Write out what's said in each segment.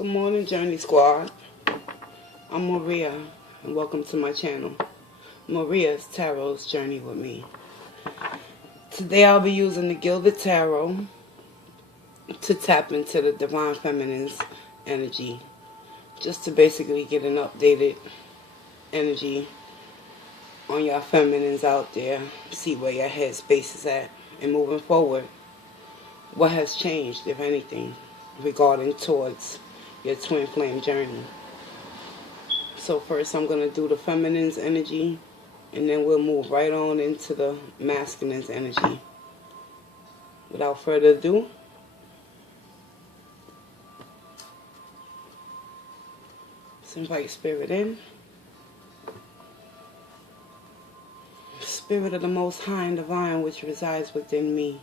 Good morning, Journey Squad. I'm Maria, and welcome to my channel, Maria's Tarot's Journey with me. Today I'll be using the Gilded Tarot to tap into the Divine Feminine's energy, just to basically get an updated energy on y'all feminines out there, see where your headspace is at, and moving forward, what has changed, if anything, regarding towards your twin flame journey. So first I'm going to do the feminine's energy, and then we'll move right on into the masculine's energy. Without further ado, let's invite Spirit in. Spirit of the Most High and Divine which resides within me,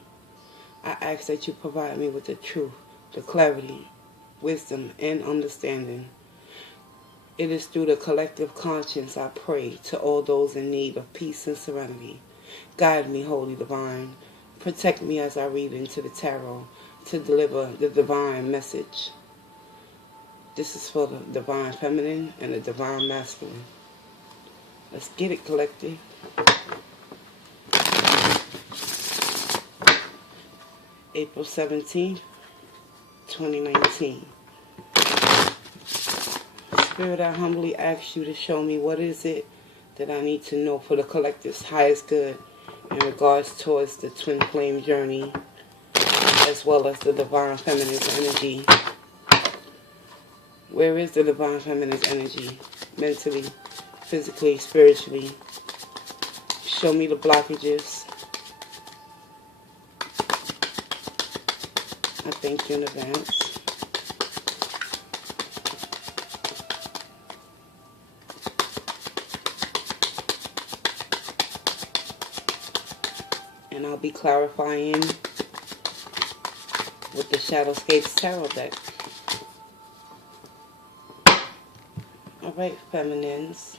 I ask that you provide me with the truth, the clarity, wisdom, and understanding. It is through the collective conscience I pray to all those in need of peace and serenity. Guide me, Holy Divine. Protect me as I read into the tarot to deliver the divine message. This is for the Divine Feminine and the Divine Masculine. Let's get it, collective. April 17th, 2019. Spirit, I humbly ask you to show me what is it that I need to know for the collective's highest good in regards towards the twin flame journey, as well as the Divine Feminine's energy. Where is the Divine Feminine's energy? Mentally, physically, spiritually. Show me the blockages. I thank you in advance. And I'll be clarifying with the Shadowscapes Tarot deck. Alright, feminines.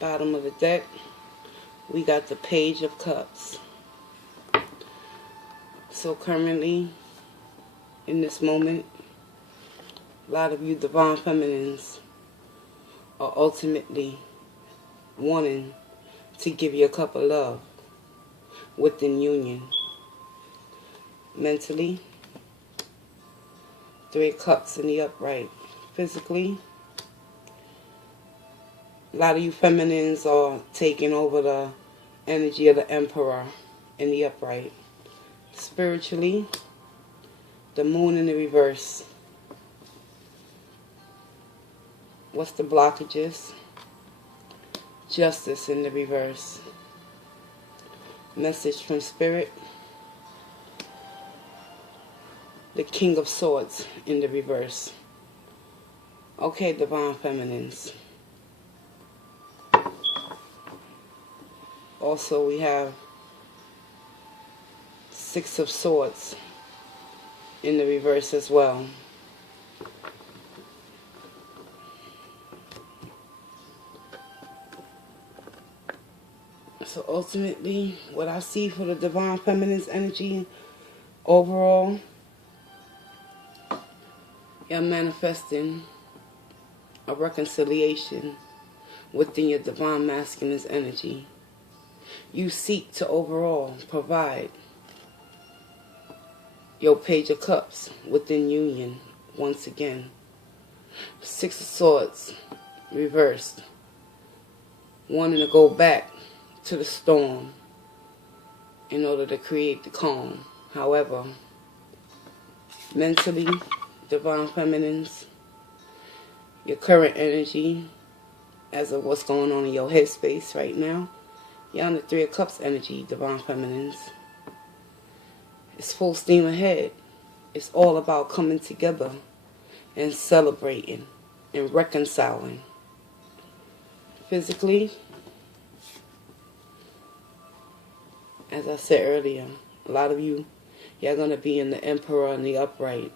Bottom of the deck, we got the Page of Cups. So currently, in this moment, a lot of you Divine Feminines are ultimately wanting to give you a cup of love within union. Mentally, 3 of Cups in the upright. Physically, a lot of you feminines are taking over the energy of the Emperor in the upright. Spiritually, the Moon in the reverse. What's the blockages? Justice in the reverse. Message from Spirit. The King of Swords in the reverse. Okay, Divine Feminines. Also, we have 6 of Swords in the reverse as well. So ultimately, what I see for the Divine Feminine's energy overall, you're manifesting a reconciliation within your Divine Masculine's energy. You seek to overall provide your Page of Cups within union once again. 6 of Swords reversed. Wanting to go back to the storm in order to create the calm. However, mentally, Divine Feminines, your current energy as of what's going on in your headspace right now, you're on the 3 of Cups energy, Divine Feminines. It's full steam ahead. It's all about coming together and celebrating and reconciling. Physically, as I said earlier, a lot of you, you're going to be in the Emperor and the upright.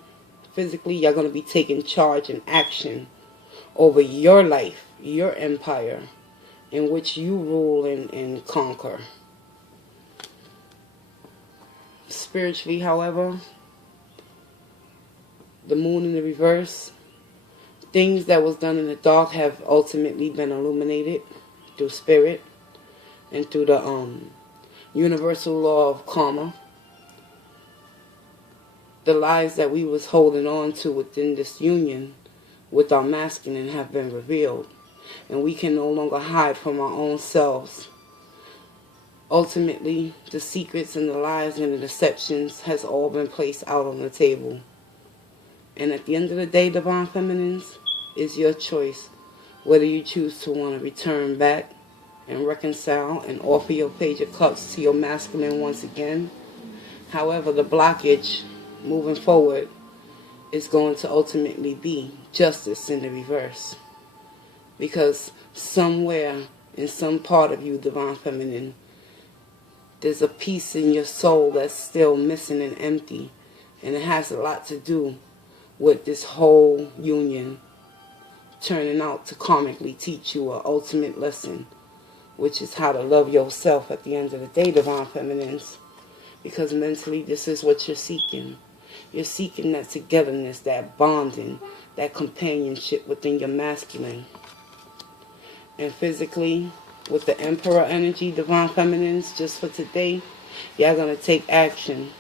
Physically, you're going to be taking charge and action over your life, your empire, in which you rule and conquer. Spiritually, however, the moon in the reverse, things that was done in the dark have ultimately been illuminated through spirit and through the universal law of karma. The lies that we was holding on to within this union with our masculine have been revealed, and we can no longer hide from our own selves. Ultimately, the secrets and the lies and the deceptions has all been placed out on the table. And at the end of the day, Divine Feminines, it's your choice whether you choose to want to return back and reconcile and offer your Page of Cups to your masculine once again. However, the blockage moving forward is going to ultimately be justice in the reverse. Because somewhere in some part of you, Divine Feminine, there's a piece in your soul that's still missing and empty. And it has a lot to do with this whole union turning out to karmically teach you an ultimate lesson, which is how to love yourself at the end of the day, Divine Feminines. Because mentally, this is what you're seeking. You're seeking that togetherness, that bonding, that companionship within your masculine. And physically, with the Emperor energy, Divine Feminines, just for today, y'all going to take action.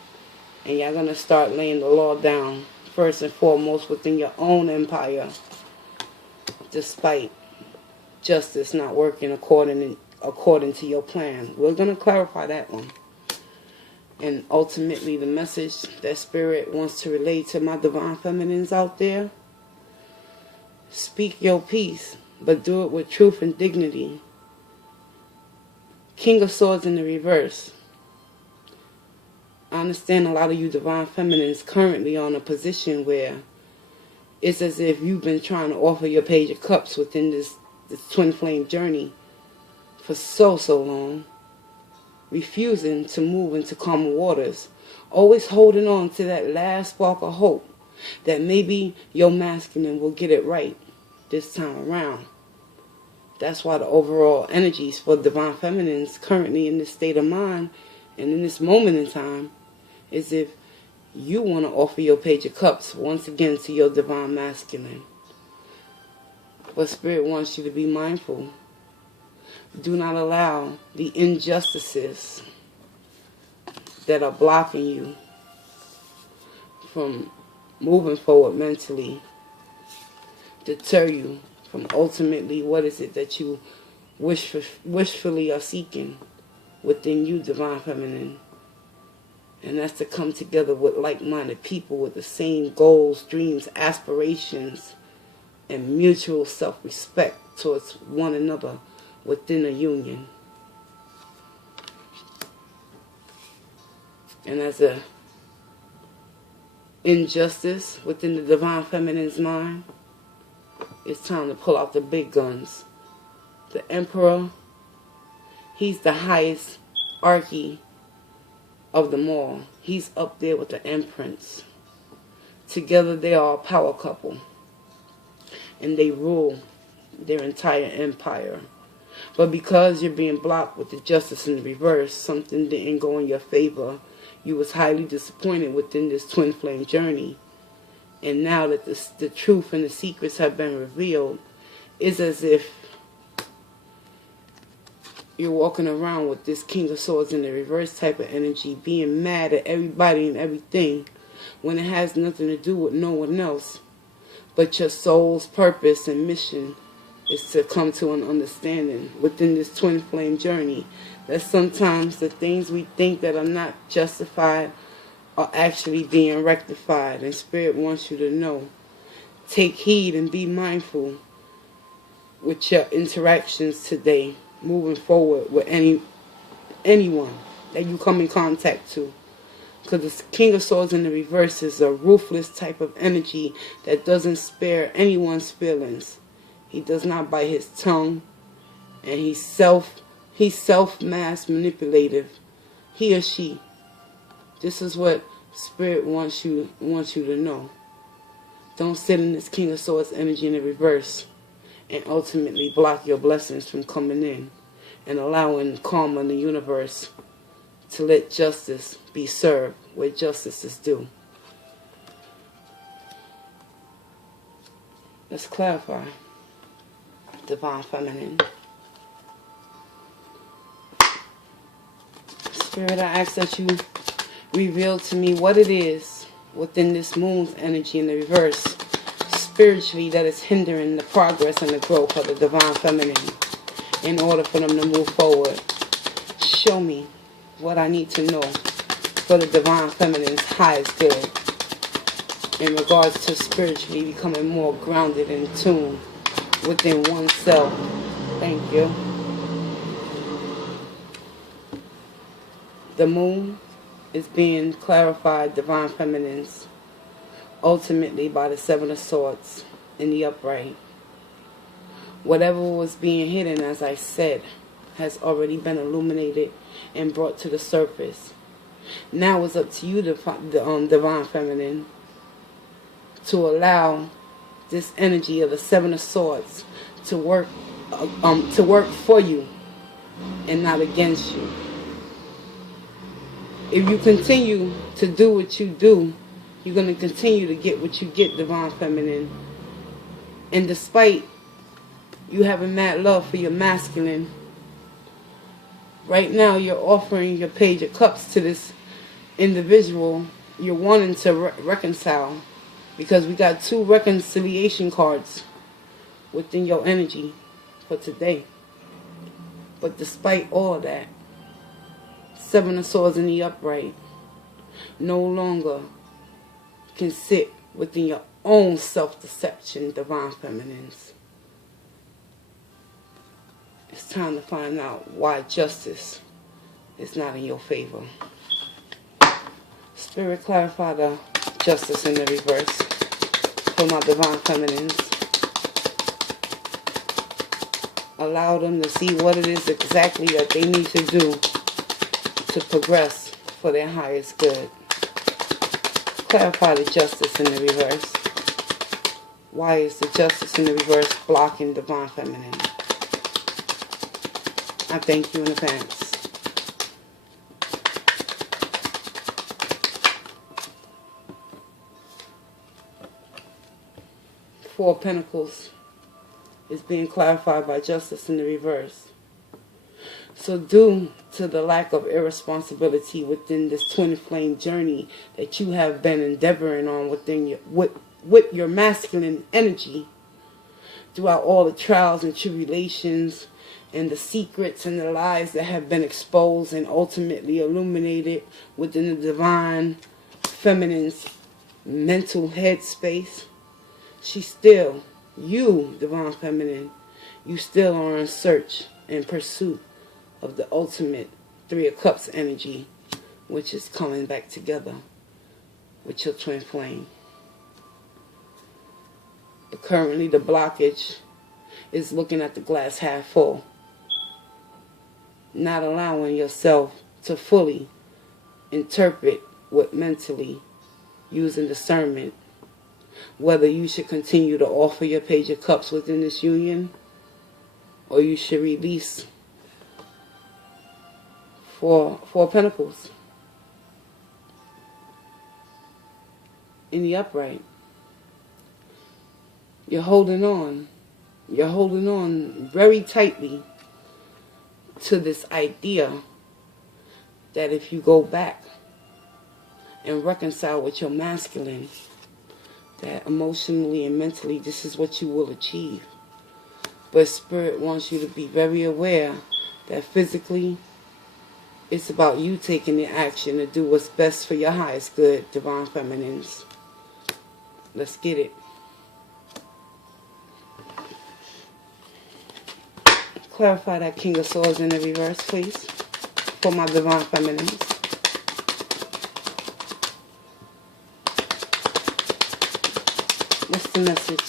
And y'all going to start laying the law down, first and foremost, within your own empire. Despite justice not working according to your plan. We're going to clarify that one. And ultimately, the message that Spirit wants to relay to my Divine Feminines out there: speak your peace, but do it with truth and dignity. King of Swords in the reverse. I understand a lot of you Divine Feminines currently are in a position where it's as if you've been trying to offer your Page of Cups within this twin flame journey for so long, refusing to move into calmer waters, always holding on to that last spark of hope that maybe your masculine will get it right this time around. That's why the overall energies for Divine Feminines currently in this state of mind and in this moment in time is if you want to offer your Page of Cups once again to your Divine Masculine. But Spirit wants you to be mindful. Do not allow the injustices that are blocking you from moving forward mentally deter you from ultimately what is it that you wishfully are seeking within you, Divine Feminine. And that's to come together with like-minded people with the same goals, dreams, aspirations, and mutual self-respect towards one another within a union. And as a injustice within the Divine Feminine's mind, it's time to pull out the big guns. The Emperor, he's the highest archie of them all. He's up there with the Empress. Together they are a power couple. And they rule their entire empire. But because you're being blocked with the justice in the reverse, something didn't go in your favor. You was highly disappointed within this twin flame journey. And now that the truth and the secrets have been revealed, it's as if you're walking around with this King of Swords in the reverse type of energy, being mad at everybody and everything when it has nothing to do with no one else. But your soul's purpose and mission is to come to an understanding within this twin flame journey that sometimes the things we think that are not justified are actually being rectified. And Spirit wants you to know. Take heed and be mindful with your interactions today, moving forward with anyone that you come in contact to. Because the King of Swords in the reverse is a ruthless type of energy that doesn't spare anyone's feelings. He does not bite his tongue, and he's self-mass manipulative. He or she. This is what Spirit wants you to know. Don't sit in this King of Swords energy in the reverse and ultimately block your blessings from coming in and allowing karma in the universe to let justice be served where justice is due. Let's clarify. Divine Feminine. Spirit, I ask that you reveal to me what it is within this moon's energy in the reverse, spiritually, that is hindering the progress and the growth of the Divine Feminine in order for them to move forward. Show me what I need to know for the Divine Feminine's highest good in regards to spiritually becoming more grounded and tuned within oneself. Thank you. The moon is being clarified, Divine Feminines, ultimately by the Seven of Swords in the upright. Whatever was being hidden, as I said, has already been illuminated and brought to the surface. Now it's up to you, the Divine Feminine, to allow this energy of the Seven of Swords to work for you and not against you. If you continue to do what you do, you're going to continue to get what you get, Divine Feminine. And despite you having mad love for your masculine, right now you're offering your Page of Cups to this individual you're wanting to reconcile, because we got 2 reconciliation cards within your energy for today. But despite all of that, Seven of Swords in the upright no longer can sit within your own self-deception, Divine Feminines. It's time to find out why justice is not in your favor. Spirit, clarify the justice in the reverse for my Divine Feminines. Allow them to see what it is exactly that they need to do to progress for their highest good. Clarify the justice in the reverse. Why is the justice in the reverse blocking Divine Feminine? I thank you in advance. Four of Pentacles is being clarified by justice in the reverse. So due to the lack of irresponsibility within this twin flame journey that you have been endeavoring on within your, with your masculine energy, throughout all the trials and tribulations and the secrets and the lies that have been exposed and ultimately illuminated within the Divine Feminine's mental headspace, you, Divine Feminine, you still are in search and pursuit of the ultimate 3 of Cups energy, which is coming back together with your twin flame. But currently the blockage is looking at the glass half full, not allowing yourself to fully interpret what mentally, using discernment, whether you should continue to offer your Page of Cups within this union, or you should release Four of Pentacles in the upright. You're holding on. You're holding on very tightly to this idea that if you go back and reconcile with your masculine, that emotionally and mentally this is what you will achieve. But Spirit wants you to be very aware that physically it's about you taking the action to do what's best for your highest good, Divine Feminines. Let's get it. Clarify that King of Swords in the reverse, please, for my Divine Feminines. What's the message?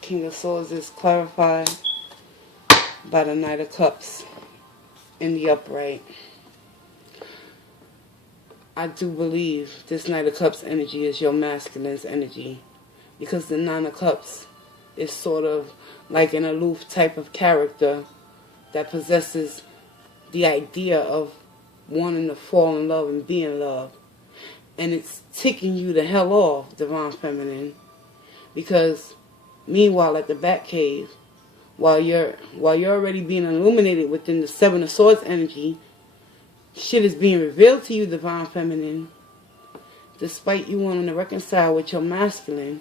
King of Swords is clarified by the Knight of Cups in the upright. I do believe this Knight of Cups energy is your masculine's energy, because the Nine of Cups is sort of like an aloof type of character that possesses the idea of wanting to fall in love and be in love. And it's ticking you the hell off, Divine Feminine, because meanwhile at the Batcave, while you're already being illuminated within the Seven of Swords energy, shit is being revealed to you, Divine Feminine. Despite you wanting to reconcile with your masculine,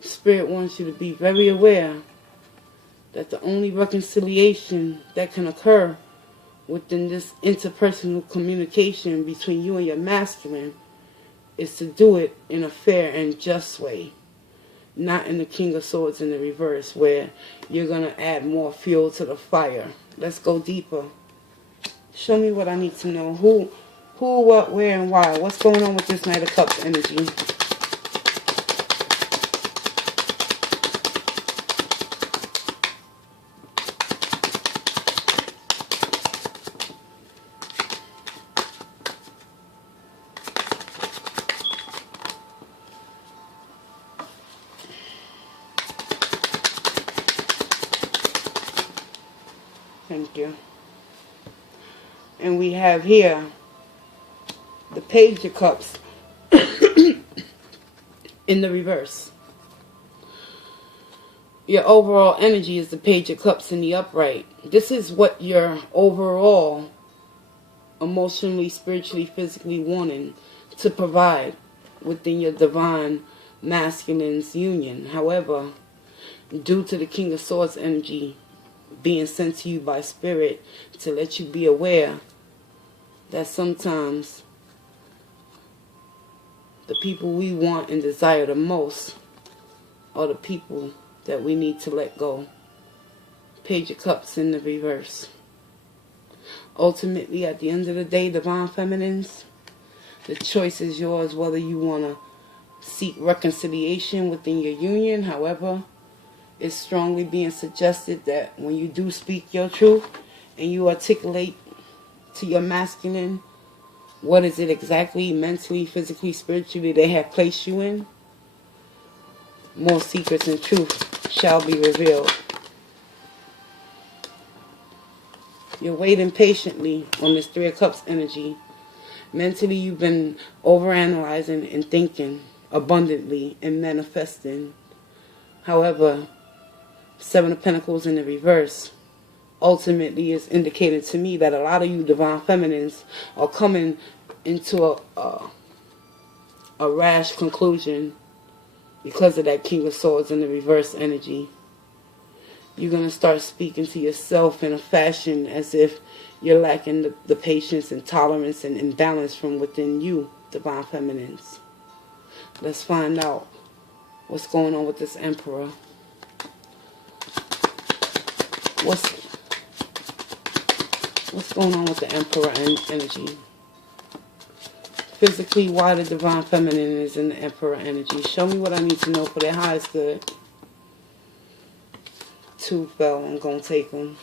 Spirit wants you to be very aware that the only reconciliation that can occur within this interpersonal communication between you and your masculine is to do it in a fair and just way. Not in the King of Swords in the reverse, where you're going to add more fuel to the fire. Let's go deeper. Show me what I need to know. Who, what, where, and why. What's going on with this Knight of Cups energy? Thank you. And we have here the Page of Cups in the reverse. Your overall energy is the Page of Cups in the upright. This is what you're overall emotionally, spiritually, physically wanting to provide within your divine masculine's union. However, due to the King of Swords energy being sent to you by Spirit to let you be aware that sometimes the people we want and desire the most are the people that we need to let go. Page of Cups in the reverse. Ultimately, at the end of the day, Divine Feminines, the choice is yours whether you want to seek reconciliation within your union. However, it's strongly being suggested that when you do speak your truth and you articulate to your masculine what is it exactly mentally, physically, spiritually they have placed you in, more secrets and truth shall be revealed. You're waiting patiently on this Three of Cups energy. Mentally, you've been overanalyzing and thinking abundantly and manifesting. However, Seven of Pentacles in the reverse ultimately is indicating to me that a lot of you Divine Feminines are coming into a rash conclusion because of that King of Swords in the reverse energy. You're going to start speaking to yourself in a fashion as if you're lacking the patience and tolerance and balance from within you, Divine Feminines. Let's find out what's going on with this Emperor. What's going on with the Emperor energy? Physically, why the Divine Feminine is in the Emperor energy. Show me what I need to know for their highest good. Two fell. I'm going to take them.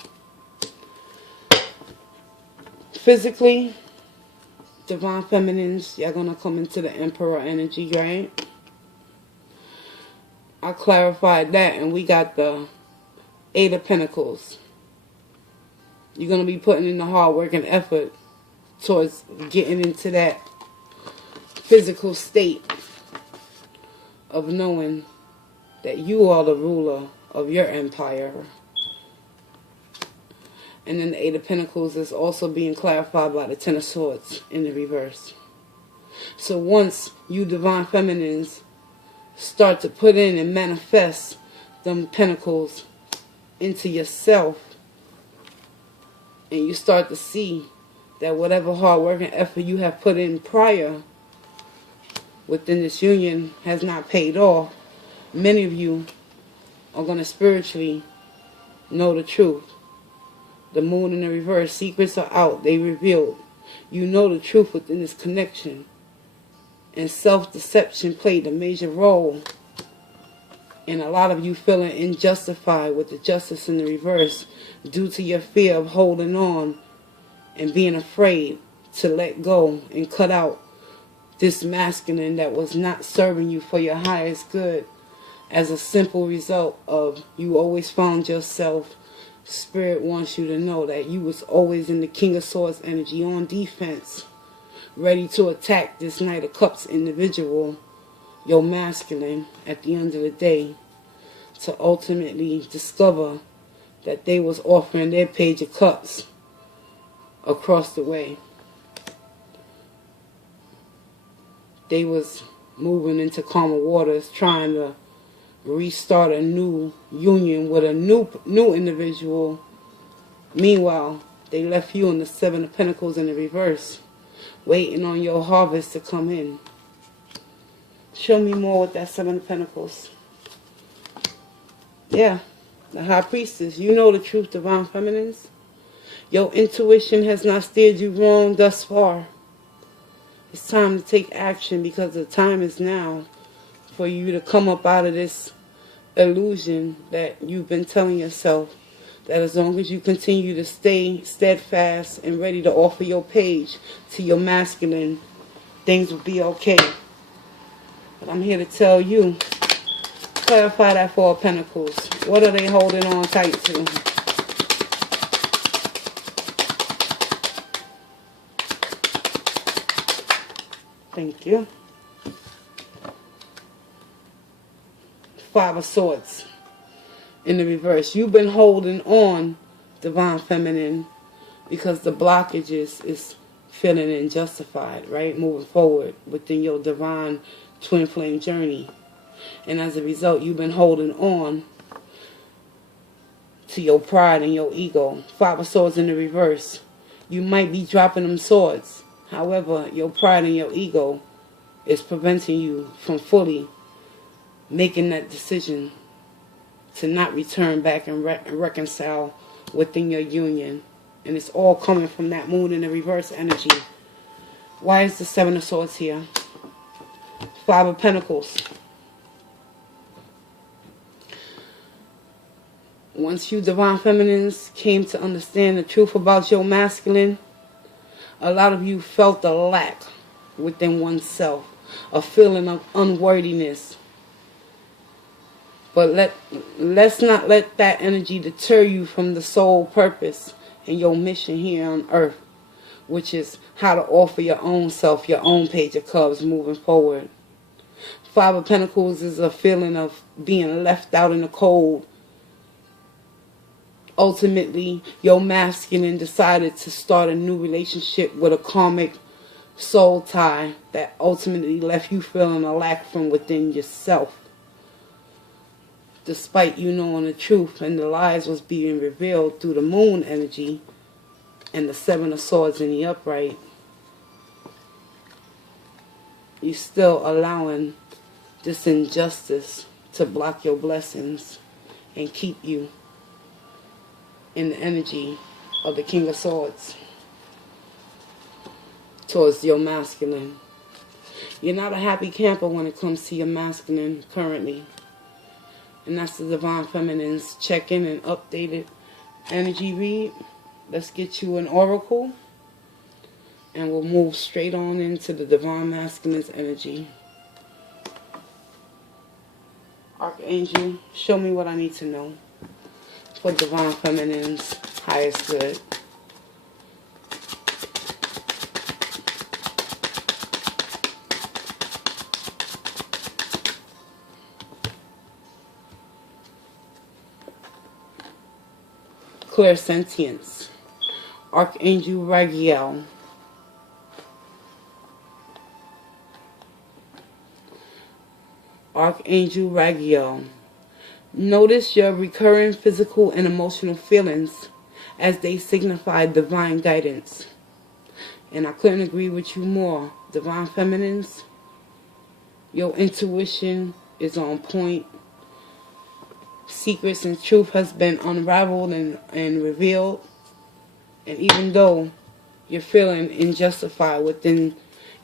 Physically, Divine Feminines, y'all going to come into the Emperor energy, right? I clarified that, and we got the Eight of Pentacles. You're going to be putting in the hard work and effort towards getting into that physical state of knowing that you are the ruler of your empire. And then the Eight of Pentacles is also being clarified by the Ten of Swords in the reverse. So once you Divine Feminines start to put in and manifest them pentacles into yourself, and you start to see that whatever hard work and effort you have put in prior within this union has not paid off, many of you are going to spiritually know the truth. The Moon in the reverse, secrets are out, they revealed. You know the truth within this connection. And self-deception played a major role in a lot of you feeling unjustified with the Justice in the reverse due to your fear of holding on and being afraid to let go and cut out this masculine that was not serving you for your highest good, as a simple result of you always found yourself. Spirit wants you to know that you was always in the King of Swords energy, on defense, ready to attack this Knight of Cups individual, your masculine, at the end of the day, to ultimately discover that they was offering their Page of Cups across the way. They was moving into calmer waters, trying to restart a new union with a new individual. Meanwhile, they left you in the Seven of Pentacles in the reverse, waiting on your harvest to come in. Show me more with that Seven of Pentacles. Yeah, the High Priestess. You know the truth, Divine Feminines. Your intuition has not steered you wrong thus far. It's time to take action, because the time is now for you to come up out of this illusion that you've been telling yourself, that as long as you continue to stay steadfast and ready to offer your page to your masculine, things will be okay. But I'm here to tell you, clarify that Four of Pentacles. What are they holding on tight to? Thank you. Five of Swords in the reverse. You've been holding on, Divine Feminine, because the blockages is feeling unjustified, right? Moving forward within your divine twin flame journey. And as a result, you've been holding on to your pride and your ego. Five of Swords in the reverse. You might be dropping them swords. However, your pride and your ego is preventing you from fully making that decision to not return back and reconcile within your union. And it's all coming from that Moon in the reverse energy. Why is the Seven of Swords here? Five of Pentacles. Once you Divine Feminines came to understand the truth about your masculine, a lot of you felt a lack within oneself, a feeling of unworthiness. But let's not let that energy deter you from the sole purpose and your mission here on earth, which is how to offer your own self, your own Page of Cups moving forward. Five of Pentacles is a feeling of being left out in the cold. Ultimately, your masculine decided to start a new relationship with a karmic soul tie that ultimately left you feeling a lack from within yourself. Despite you knowing the truth and the lies was being revealed through the Moon energy and the Seven of Swords in the upright, you still allowing this injustice to block your blessings and keep you in the energy of the King of Swords towards your masculine. You're not a happy camper when it comes to your masculine currently. And that's the Divine Feminine's check-in and updated energy read. Let's get you an oracle. And we'll move straight on into the Divine Masculine's energy. Archangel, show me what I need to know for Divine Feminine's highest good. Clairsentience. Archangel Raguel. Archangel Raguel. Notice your recurring physical and emotional feelings as they signify divine guidance. And I couldn't agree with you more, Divine Feminines. Your intuition is on point. Secrets and truth has been unraveled and revealed. And even though you're feeling unjustified within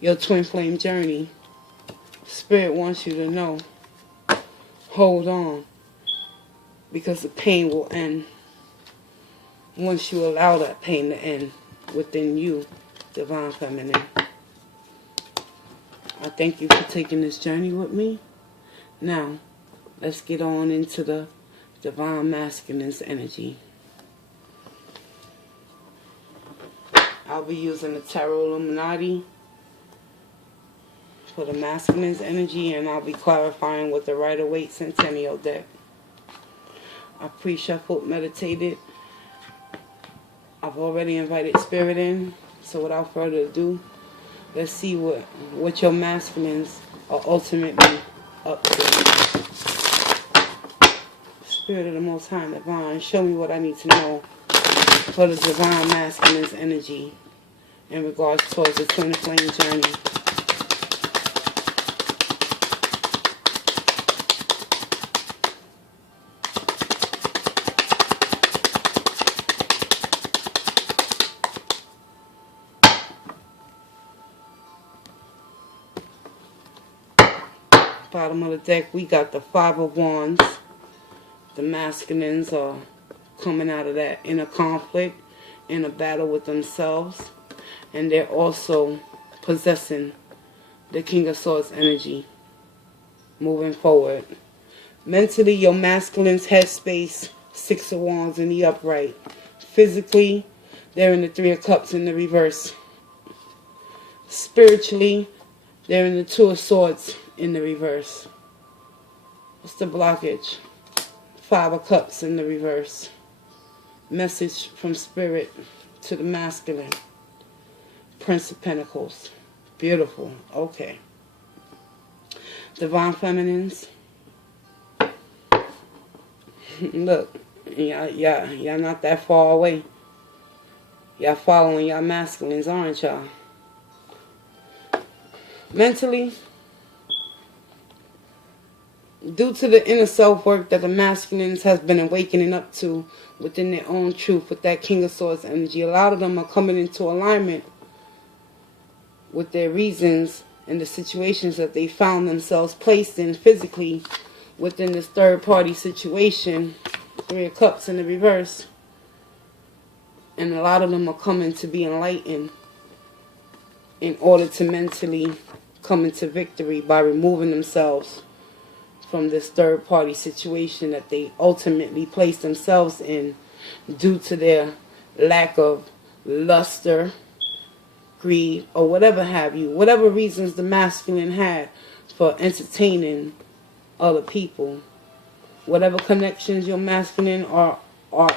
your twin flame journey, Spirit wants you to know, hold on, because the pain will end once you allow that pain to end within you Divine Feminine. I thank you for taking this journey with me. Now, let's get on into the Divine Masculine's energy. I'll be using the Tarot Illuminati for the Masculine's energy, and I'll be clarifying with the Rider-Waite Centennial deck. I pre-shuffled, meditated. I've already invited Spirit in, so without further ado, let's see what your masculines are ultimately up to. Spirit of the Most High and Divine, show me what I need to know for the Divine Masculine's energy in regards towards the Twin Flame journey. Bottom of the deck, we got the Five of Wands. The masculines are coming out of that inner conflict, in a battle with themselves, and they're also possessing the King of Swords energy, moving forward. Mentally, your masculine's headspace, Six of Wands in the upright. Physically, they're in the Three of Cups in the reverse. Spiritually, they're in the Two of Swords in the reverse. What's the blockage? Five of Cups in the reverse. Message from Spirit to the masculine. Prince of Pentacles. Beautiful. Okay. Divine Feminines. Look, y'all not that far away. Y'all following y'all masculines, aren't y'all? Mentally, due to the inner self-work that the masculines has been awakening up to within their own truth with that King of Swords energy, a lot of them are coming into alignment with their reasons and the situations that they found themselves placed in physically within this third-party situation, Three of Cups in the reverse. And a lot of them are coming to be enlightened in order to mentally come into victory by removing themselves from this third-party situation that they ultimately place themselves in due to their lack of luster, greed, or whatever have you. Whatever reasons the masculine had for entertaining other people. Whatever connections your masculine are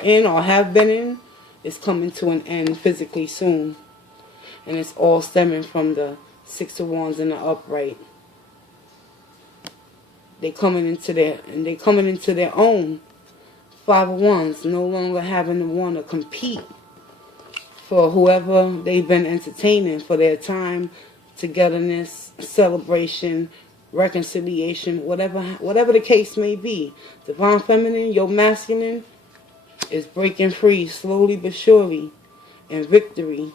in or have been in is coming to an end physically soon. And it's all stemming from the Six of Wands in the upright. They coming into their own. Five of Wands, no longer having to want to compete for whoever they've been entertaining, for their time, togetherness, celebration, reconciliation, whatever the case may be. Divine Feminine, your masculine is breaking free slowly but surely, and victory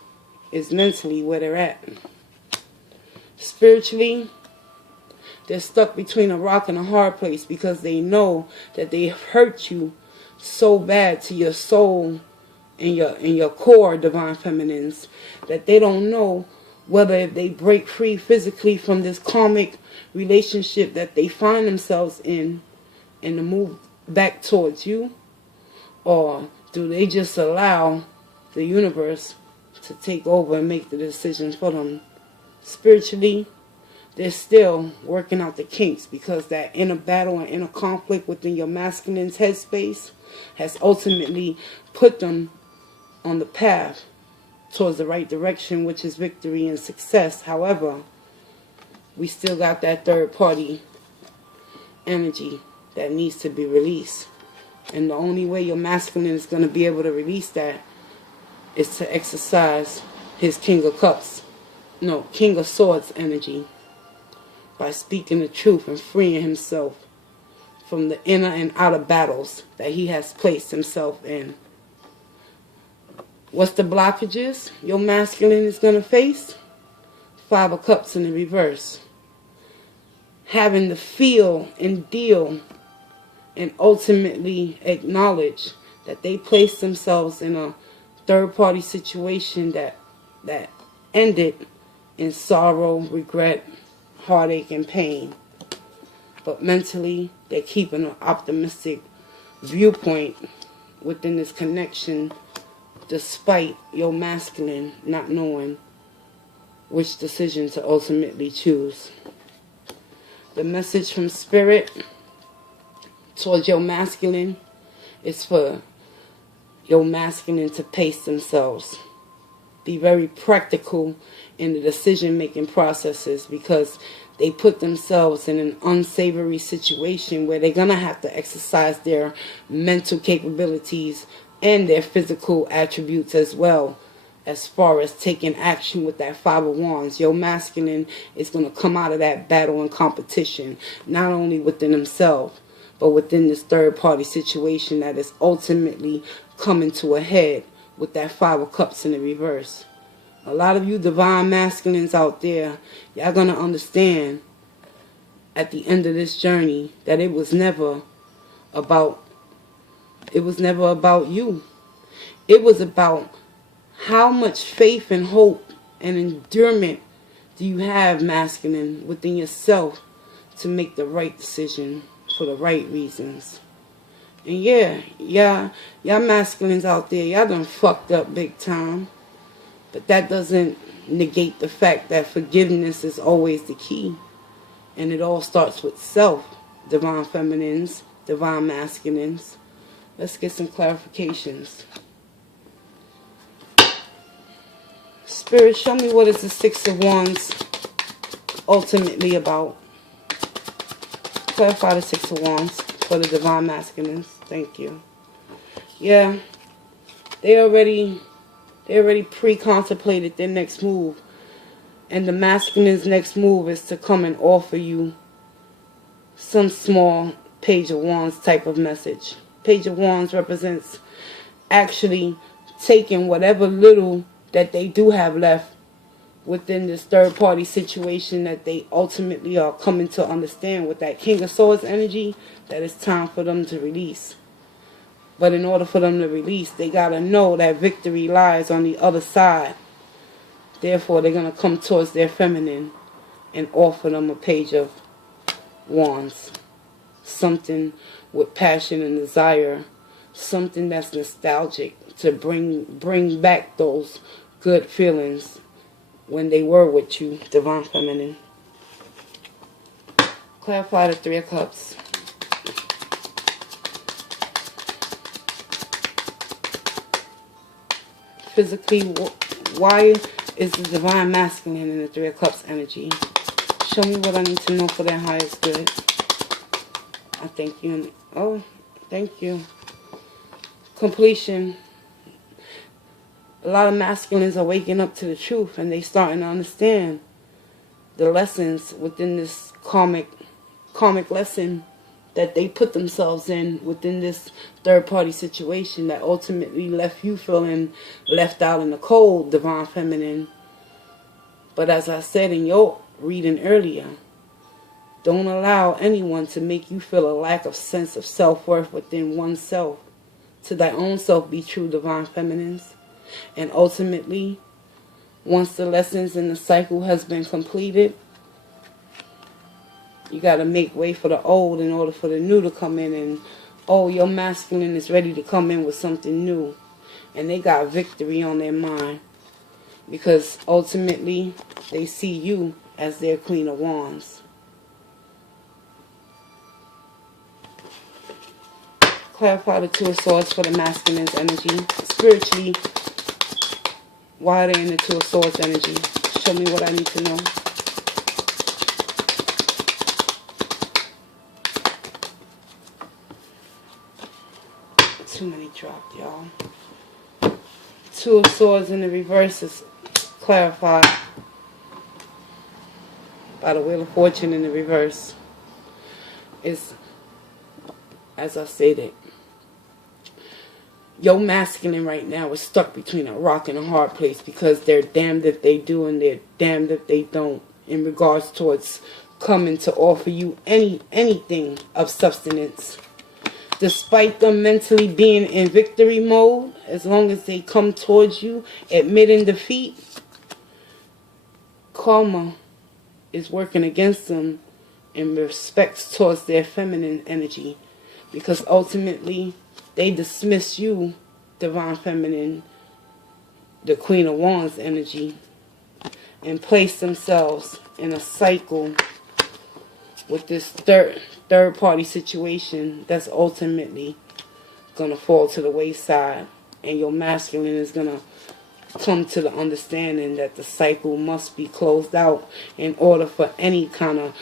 is mentally where they're at. Spiritually, they're stuck between a rock and a hard place because they know that they hurt you so bad to your soul and your core, Divine Feminines, that they don't know whether if they break free physically from this karmic relationship that they find themselves in and to move back towards you, or do they just allow the universe to take over and make the decisions for them. Spiritually, they're still working out the kinks because that inner battle and inner conflict within your masculine's headspace has ultimately put them on the path towards the right direction, which is victory and success. However, we still got that third party energy that needs to be released. And the only way your masculine is going to be able to release that is to exercise his King of Cups, no, King of Swords energy, by speaking the truth and freeing himself from the inner and outer battles that he has placed himself in. What's the blockages your masculine is going to face? Five of Cups in the reverse. Having to feel and deal and ultimately acknowledge that they place themselves in a third-party situation that ended in sorrow, regret, heartache, and pain. But mentally, they're keeping an optimistic viewpoint within this connection, despite your masculine not knowing which decision to ultimately choose. The message from Spirit towards your masculine is for your masculine to pace themselves. Be very practical in the decision-making processes, because they put themselves in an unsavory situation where they're going to have to exercise their mental capabilities and their physical attributes as well, as far as taking action with that Five of Wands. Your masculine is going to come out of that battle and competition, not only within himself, but within this third-party situation that is ultimately coming to a head with that Five of Cups in the reverse. A lot of you divine masculines out there, y'all going to understand at the end of this journey that it was never about you. It was about how much faith and hope and endurance do you have, masculine, within yourself to make the right decision for the right reasons. And y'all masculines out there, y'all done fucked up big time. But that doesn't negate the fact that forgiveness is always the key. And it all starts with self, divine feminines, divine masculines. Let's get some clarifications. Spirit, show me what is the Six of Wands ultimately about. Clarify the Six of Wands for the divine masculines. Thank you. Yeah, they already pre-contemplated their next move. And the masculine's next move is to come and offer you some small Page of Wands type of message. Page of Wands represents actually taking whatever little that they do have left within this third-party situation that they ultimately are coming to understand with that King of Swords energy, that it's time for them to release. But in order for them to release, they got to know that victory lies on the other side. Therefore, they're going to come towards their feminine and offer them a Page of Wands. Something with passion and desire. Something that's nostalgic to bring back those good feelings when they were with you, divine feminine. Clarify the Three of Cups. Physically, why is the divine masculine in the Three of Cups energy? Show me what I need to know for their highest good. I thank you. Oh, thank you. Completion. A lot of masculines are waking up to the truth, and they starting to understand the lessons within this karmic lesson that they put themselves in within this third-party situation that ultimately left you feeling left out in the cold, divine feminine. But as I said in your reading earlier, don't allow anyone to make you feel a lack of sense of self-worth within oneself. To thy own self be true, divine feminines. And ultimately, once the lessons in the cycle has been completed, you got to make way for the old in order for the new to come in. And, oh, your masculine is ready to come in with something new. And they got victory on their mind. Because ultimately, they see you as their Queen of Wands. Clarify the Two of Swords for the masculine's energy. Spiritually, why are they in the Two of Swords energy? Show me what I need to know. Too many dropped, y'all. Two of Swords in the reverse is clarified by the Wheel of Fortune in the reverse. Is, as I stated, your masculine right now is stuck between a rock and a hard place, because they're damned if they do and they're damned if they don't in regards towards coming to offer you anything of substance. Despite them mentally being in victory mode, as long as they come towards you admitting defeat, karma is working against them in respects towards their feminine energy, because ultimately they dismiss you, divine feminine, the Queen of Wands energy, and place themselves in a cycle with this third party situation that's ultimately gonna fall to the wayside, and your masculine is gonna come to the understanding that the cycle must be closed out in order for any kind of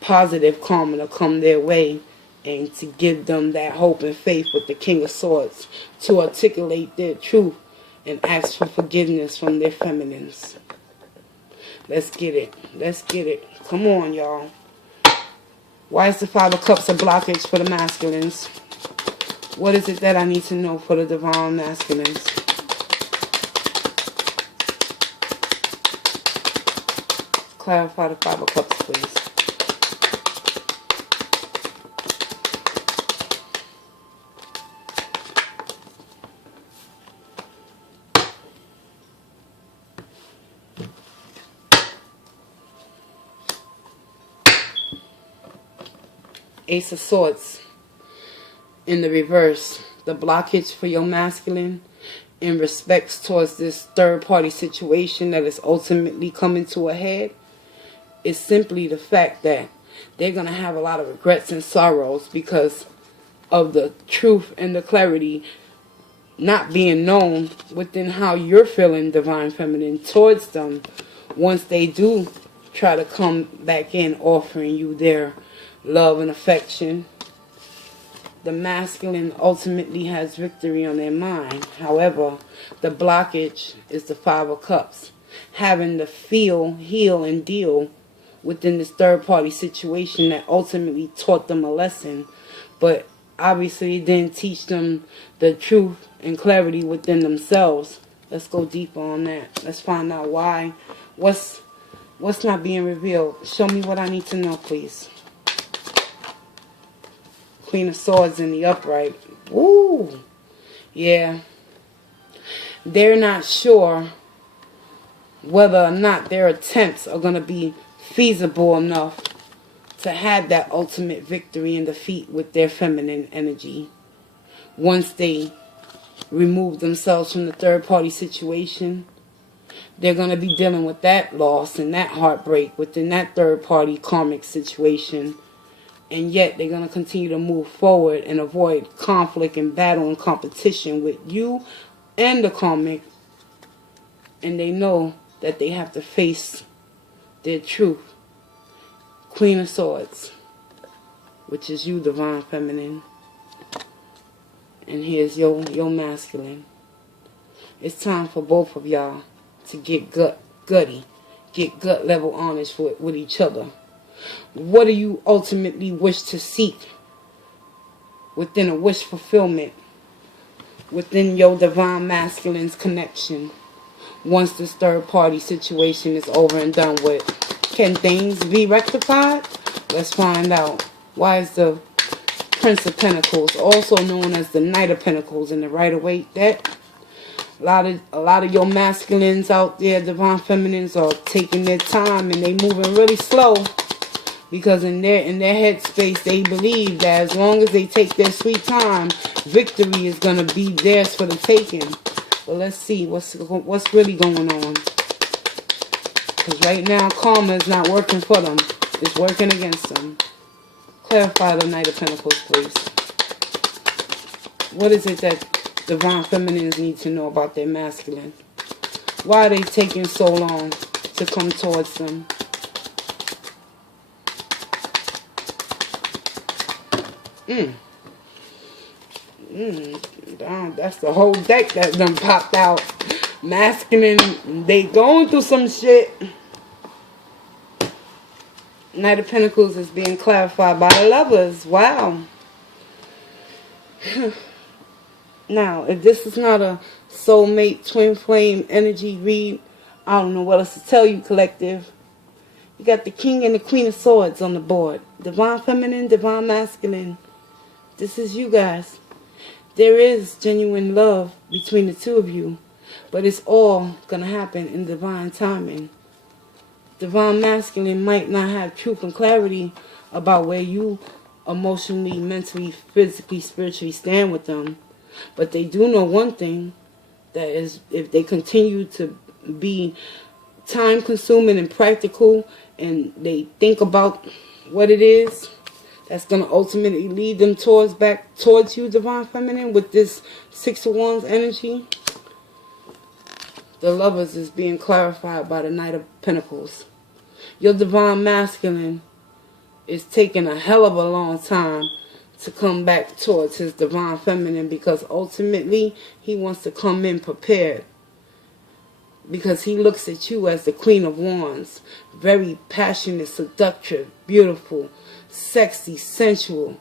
positive karma to come their way, and to give them that hope and faith with the King of Swords to articulate their truth and ask for forgiveness from their feminines. Let's get it. Let's get it. Come on, y'all. Why is the Five of Cups a blockage for the masculines? What is it that I need to know for the divine masculines? Clarify the Five of Cups, please. Ace of Swords in the reverse. The blockage for your masculine in respects towards this third party situation that is ultimately coming to a head is simply the fact that they're going to have a lot of regrets and sorrows because of the truth and the clarity not being known within how you're feeling, divine feminine, towards them once they do try to come back in offering you their love and affection. The masculine ultimately has victory on their mind. However, the blockage is the Five of Cups. Having to feel, heal, and deal within this third party situation that ultimately taught them a lesson, but obviously didn't teach them the truth and clarity within themselves. Let's go deeper on that. Let's find out why. What's not being revealed? Show me what I need to know, please. Queen of Swords in the upright. Ooh. Yeah. They're not sure whether or not their attempts are going to be feasible enough to have that ultimate victory and defeat with their feminine energy. Once they remove themselves from the third party situation, they're going to be dealing with that loss and that heartbreak within that third party karmic situation. And yet they're going to continue to move forward and avoid conflict and battle and competition with you and the karmic. And they know that they have to face their truth. Queen of Swords, which is you, divine feminine. And here's your masculine. It's time for both of y'all to get gutty. Get gut level honest with each other. What do you ultimately wish to seek within a wish fulfillment within your divine masculine's connection once this third party situation is over and done with? Can things be rectified? Let's find out. Why is the Prince of Pentacles, also known as the Knight of Pentacles, in the Rider-Waite deck? A lot of your masculines out there, divine feminines, are taking their time and they moving really slow. Because in their headspace, they believe that as long as they take their sweet time, victory is going to be theirs for the taking. But let's see what's really going on. Because right now, karma is not working for them. It's working against them. Clarify the Knight of Pentacles, please. What is it that divine feminines need to know about their masculine? Why are they taking so long to come towards them? That's the whole deck that done popped out. Masculine, they going through some shit. Knight of Pentacles is being clarified by the Lovers. Wow. Now, if this is not a soulmate, twin flame energy read, I don't know what else to tell you, collective. You got the King and the Queen of Swords on the board. Divine feminine, divine masculine. This is you guys. There is genuine love between the two of you. But it's all going to happen in divine timing. Divine Masculine might not have truth and clarity about where you emotionally, mentally, physically, spiritually stand with them. But they do know one thing, that is, if they continue to be time consuming and practical, and they think about what it is that's going to ultimately lead them back towards you, Divine Feminine, with this Six of Wands energy. The Lovers is being clarified by the Knight of Pentacles. Your Divine Masculine is taking a hell of a long time to come back towards his Divine Feminine, because ultimately he wants to come in prepared. Because he looks at you as the Queen of Wands. Very passionate, seductive, beautiful, sexy, sensual.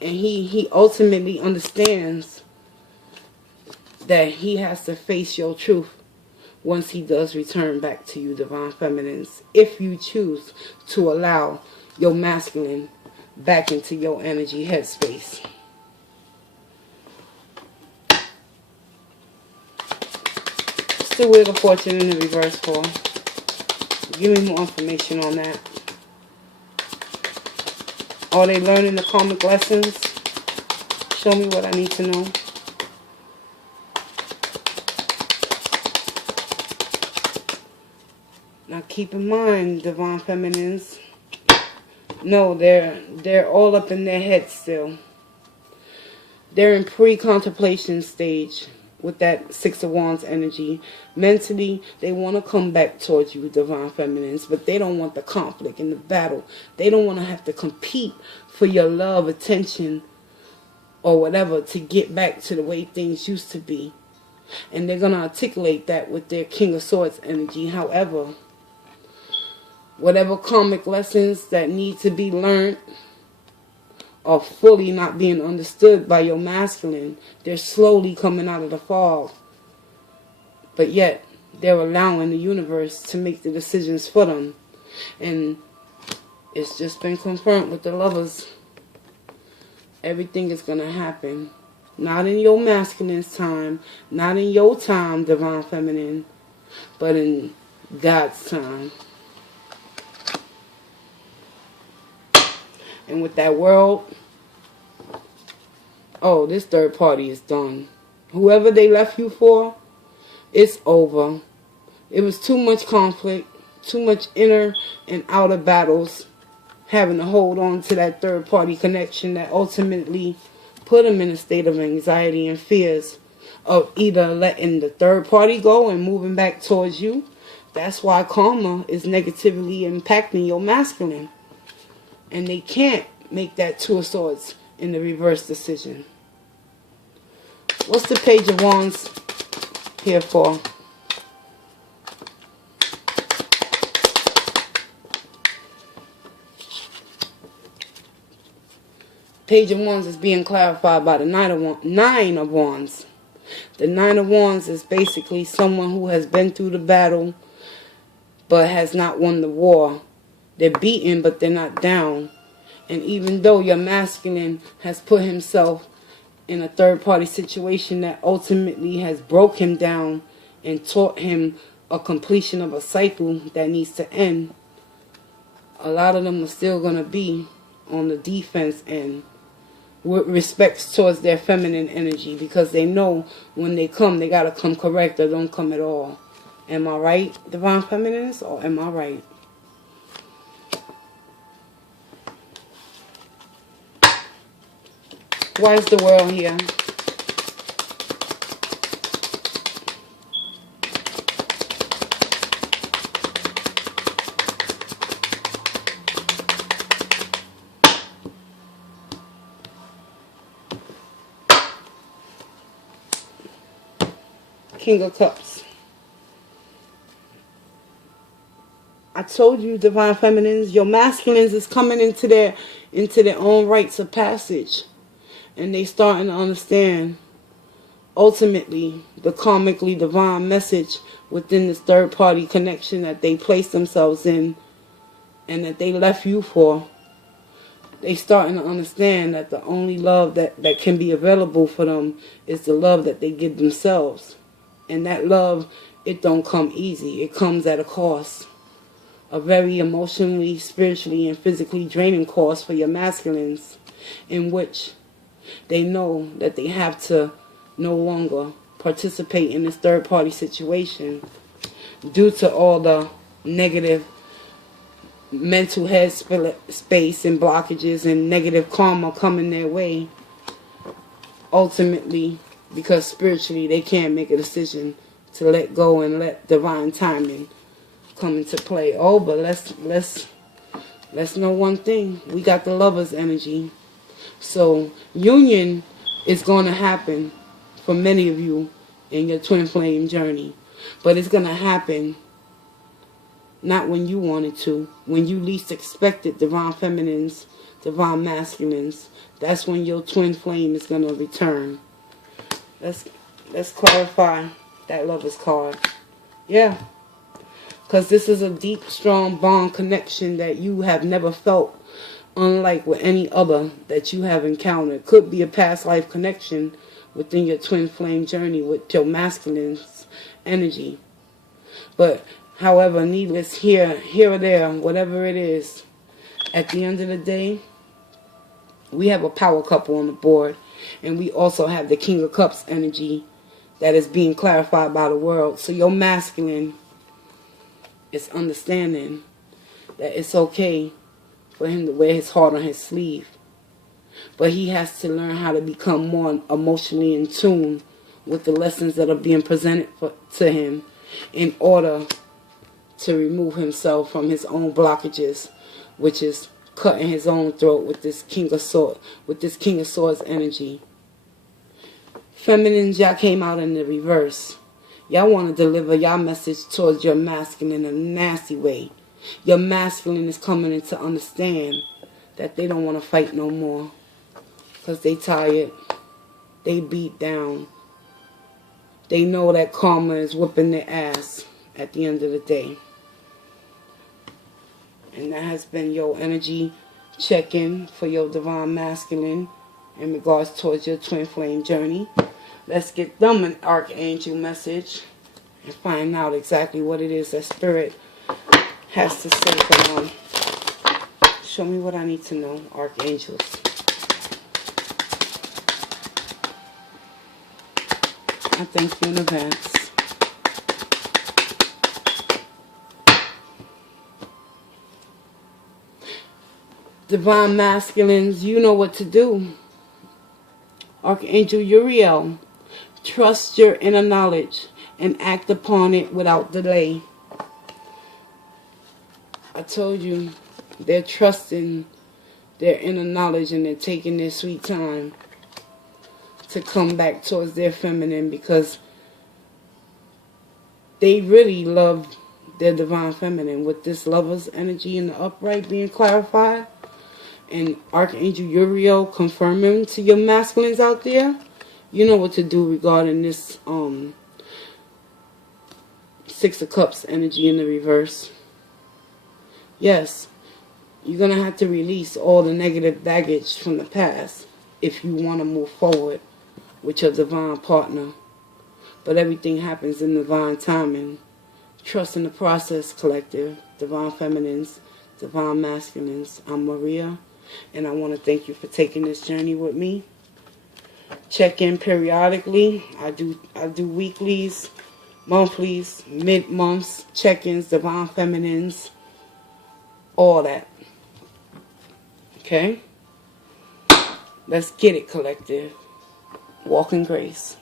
And he ultimately understands that he has to face your truth once he does return back to you, Divine Feminines. If you choose to allow your masculine back into your energy headspace. What's the Wheel of Fortune in the reverse for? Give me more information on that. Are they learning the karmic lessons? Show me what I need to know. Now keep in mind, Divine Feminines, no, they're all up in their heads still. They're in pre-contemplation stage with that Six of Wands energy. Mentally, they want to come back towards you, Divine Feminines, but they don't want the conflict and the battle. They don't want to have to compete for your love, attention, or whatever to get back to the way things used to be. And they're going to articulate that with their King of Swords energy. However, whatever karmic lessons that need to be learned are fully not being understood by your masculine. They're slowly coming out of the fog. But yet, they're allowing the universe to make the decisions for them. And it's just been confirmed with the Lovers. Everything is going to happen. Not in your masculine's time. Not in your time, Divine Feminine. But in God's time. And with that World, oh, this third party is done. Whoever they left you for, it's over. It was too much conflict, too much inner and outer battles, having to hold on to that third party connection that ultimately put them in a state of anxiety and fears of either letting the third party go and moving back towards you. That's why karma is negatively impacting your masculine. And they can't make that Two of Swords in the reverse decision. What's the Page of Wands here for? Page of Wands is being clarified by the Nine of Wands. The Nine of Wands is basically someone who has been through the battle but has not won the war. They're beaten, but they're not down. And even though your masculine has put himself in a third-party situation that ultimately has broke him down and taught him a completion of a cycle that needs to end, a lot of them are still going to be on the defense end with respect towards their feminine energy, because they know when they come, they got to come correct or don't come at all. Am I right, Divine Feminines, or am I right? Why is the World here? King of Cups. I told you, Divine Feminines, your masculines is coming into their own rites of passage. And they starting to understand, ultimately, the karmically divine message within this third-party connection that they placed themselves in and that they left you for. They starting to understand that the only love that can be available for them is the love that they give themselves. And that love, it don't come easy. It comes at a cost. a very emotionally, spiritually, and physically draining course for your masculines, in which they know that they have to no longer participate in this third-party situation due to all the negative mental head space and blockages and negative karma coming their way. Ultimately, because spiritually they can't make a decision to let go and let divine timing come into play. Oh, but let's know one thing. We got the Lover's energy. So union is going to happen for many of you in your twin flame journey. But it's going to happen not when you want it to. When you least expect it, divine feminines, divine masculines, that's when your twin flame is going to return. Let's clarify that Lover's card. Yeah. Because this is a deep, strong bond connection that you have never felt, unlike with any other that you have encountered. Could be a past life connection within your twin flame journey with your masculine's energy. But, however, needless here or there, whatever it is, at the end of the day, we have a power couple on the board. And we also have the King of Cups energy that is being clarified by the world. So your masculine is understanding that it's okay for him to wear his heart on his sleeve. But he has to learn how to become more emotionally in tune with the lessons that are being presented to him in order to remove himself from his own blockages, which is cutting his own throat with this King of Swords energy. Feminines, y'all came out in the reverse. Y'all want to deliver y'all message towards your masculine in a nasty way. Your masculine is coming in to understand that they don't want to fight no more. Because they tired. They beat down. They know that karma is whipping their ass at the end of the day. And that has been your energy check-in for your divine masculine in regards towards your twin flame journey. Let's get them an archangel message and find out exactly what it is that Spirit has to say for them. Show me what I need to know, archangels. I thank you in advance. Divine masculines, you know what to do. Archangel Uriel, trust your inner knowledge and act upon it without delay. I told you, they're trusting their inner knowledge and they're taking their sweet time to come back towards their feminine, because they really love their divine feminine. With this Lover's energy in the upright being clarified, and Archangel Uriel confirming to your masculines out there, you know what to do regarding this Six of Cups energy in the reverse. Yes, you're going to have to release all the negative baggage from the past if you want to move forward with your divine partner. But everything happens in divine timing. Trust in the process, collective. Divine feminines, divine masculines. I'm Maria, and I want to thank you for taking this journey with me. Check in periodically. I do weeklies, monthlies, mid-months, check-ins, divine feminines, all that. Okay? Let's get it, collective. Walk in grace.